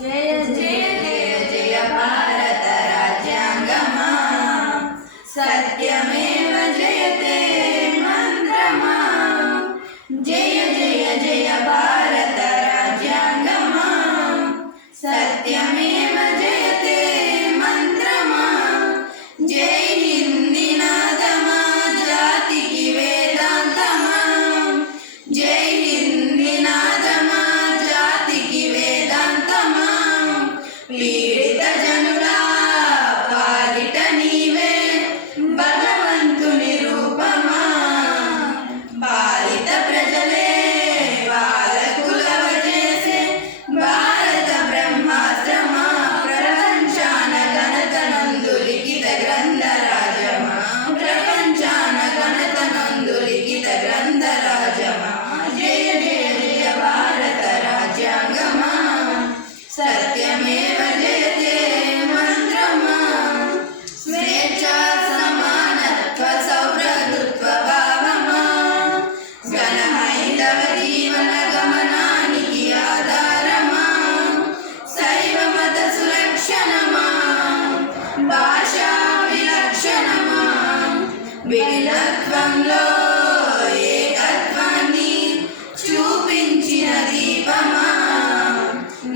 జయ జయ జయ జయ భారత రాజ్యాంగమా సత్యమేవ జయతే మంత్రమా జయ జయ జయ భారత రాజ్యాంగమా సత్యమేవ జయతే మంత్రమా జై హిందీ నాదమా జాతికి వేదాంతమా జై హిందీ నాదమా జాతికి వేదాంతమా పీడిత జనులా పాలిట నీవే భగవంతుని రూపమా పాలిత ప్రజలే పాలకులవ చేసే భారత బ్రహ్మాస్త్రమా ప్రపంచాన ఘనతనందు లిఖిత గ్రంథరాజమా ప్రపంచాన ఘనతనందు లిఖిత గ్రంథరాజమా జయ జయ జయ భారత రాజ్యాంగమా సత్యమేవ జయతే మంత్రమా స్వేచ్ఛా సమానత్వ సౌహృదత్వ భావమా ఘన హైందవ జీవన గమనానికి ఆధారమా శైవ మత సురక్షణమా భాషా విలక్షణమా విలత్వంలో ఏకత్వాన్ని చూపించిన దీపమా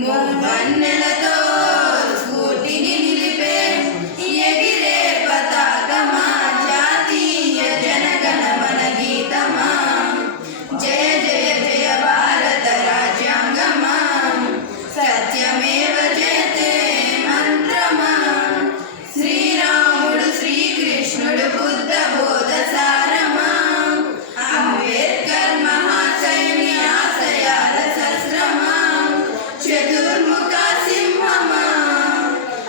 మూవన్నెలతో స్ఫూర్తిని నిలిపే ఎగిరే పతాకమా జాతీయ జనగణమన గీతమా జయ జయ జయ భారత రాజ్యాంగమా సత్యమేవ జయతే మంత్రమా శ్రీరాముడు శ్రీకృష్ణుడు బుద్ధ బోధ సారమా అంబేద్కర్ మహాశయుని ఆశయాల శస్త్రమా చతుర్ముఖ సింహమా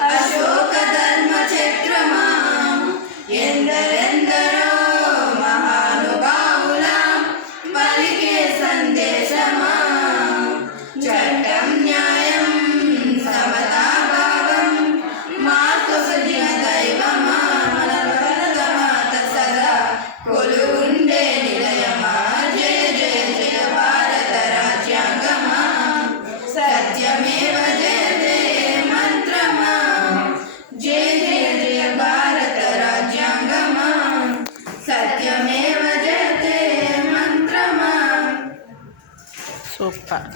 అశోక ధర్మ చక్రమా ఎందరెందరో మహానుభావుల పలికే సందేశమా చట్టం న్యాయం సమతాభావం మార్పు సృజిన దైవమా మన భరతమాత సదా కొలువుండే నిలయమా జయ జయ జయ భారత రాజ్యాంగమా సత్యమేవ జయతే మంత్రమా జయ జయ జయ భారత రాజ్యాంగమా సత్యమేవ జయతే మంత్రమా సూపర్.